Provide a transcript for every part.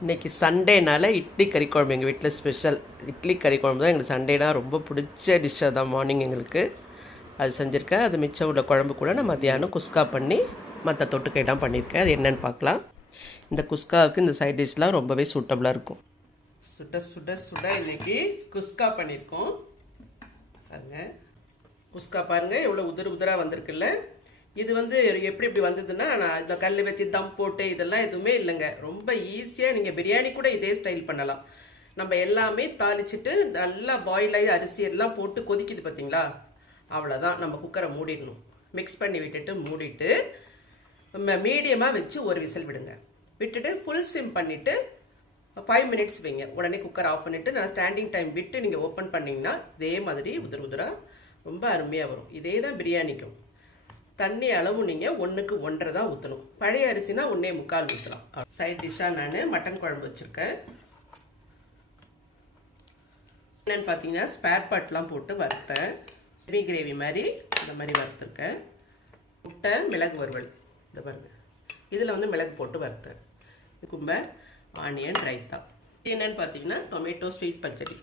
இன்றைக்கி சண்டேனால இட்லி கறி குழம்பு எங்கள் வீட்டில் ஸ்பெஷல். இட்லி கறி குழம்பு தான் எங்களுக்கு சண்டேனா ரொம்ப பிடிச்ச டிஷ்ஷாக தான் மார்னிங் எங்களுக்கு அது செஞ்சுருக்கேன். அது மிச்சம் உள்ள குழம்பு கூட நான் மத்தியானம் குஸ்கா பண்ணி மற்ற தொட்டுக்கையெல்லாம் பண்ணியிருக்கேன். அது என்னென்னு பார்க்கலாம். இந்த குஸ்காவுக்கு இந்த சைட் டிஷ்லாம் ரொம்பவே சூட்டபுளாக இருக்கும். சுட சுட சுட இன்றைக்கி குஸ்கா பண்ணியிருக்கோம் பாருங்கள். குஸ்கா பாருங்கள் எவ்வளோ உதிராக வந்திருக்குல்ல. இது எப்படி வந்ததுன்னா, நான் இந்த கல் வச்சு தம் போட்டு இதெல்லாம் எதுவுமே இல்லைங்க. ரொம்ப ஈஸியாக நீங்கள் பிரியாணி கூட இதே ஸ்டைல் பண்ணலாம். நம்ம எல்லாமே தாளிச்சிட்டு நல்லா பாயில் ஆகி அரிசி எல்லாம் போட்டு கொதிக்குது பார்த்தீங்களா, அவ்வளோதான். நம்ம குக்கரை மூடிடணும். மிக்ஸ் பண்ணி விட்டுட்டு மூடிட்டு நம்ம மீடியமாக வச்சு ஒரு விசில் விடுங்க. விட்டுட்டு ஃபுல் சிம் பண்ணிவிட்டு 5 மினிட்ஸ் வைங்க. உடனே குக்கர் ஆஃப் பண்ணிவிட்டு நான் ஸ்டாண்டிங் டைம் விட்டு நீங்கள் ஓப்பன் பண்ணிங்கன்னா இதே மாதிரி உதிராக ரொம்ப அருமையாக வரும். இதே தான் பிரியாணிக்கும். தண்ணி அளவு நீங்கள் 1க்கு 1.5 தான் ஊற்றணும். பழைய அரிசினா 1.25 ஊற்றலாம். சைட் டிஷ்ஷாக நான் மட்டன் குழம்பு வச்சுருக்கேன். என்னென்னு பார்த்தீங்கன்னா ஸ்பேர் பார்ட்லாம் போட்டு வறுத்தேன். ஹெவி கிரேவி மாதிரி இந்த மாதிரி வறுத்துருக்கேன். முட்டை மிளகு வறுவல் இந்த பாருங்க. இதில் மிளகு போட்டு வறுத்தேன். கும்பர் ஆனியன் ரைத்தா. என்னென்னு பார்த்தீங்கன்னா டொமேட்டோ ஸ்வீட் பச்சடி.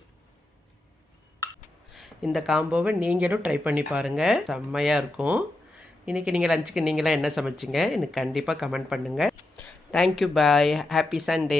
இந்த காம்போவை நீங்களும் ட்ரை பண்ணி பாருங்கள், செம்மையாக இருக்கும். இன்றைக்கி நீங்கள் லஞ்சுக்கு நீங்களாம் என்ன சமைச்சிங்க எனக்கு கண்டிப்பாக கமெண்ட் பண்ணுங்கள். தேங்க்யூ, பாய், ஹாப்பி சண்டே.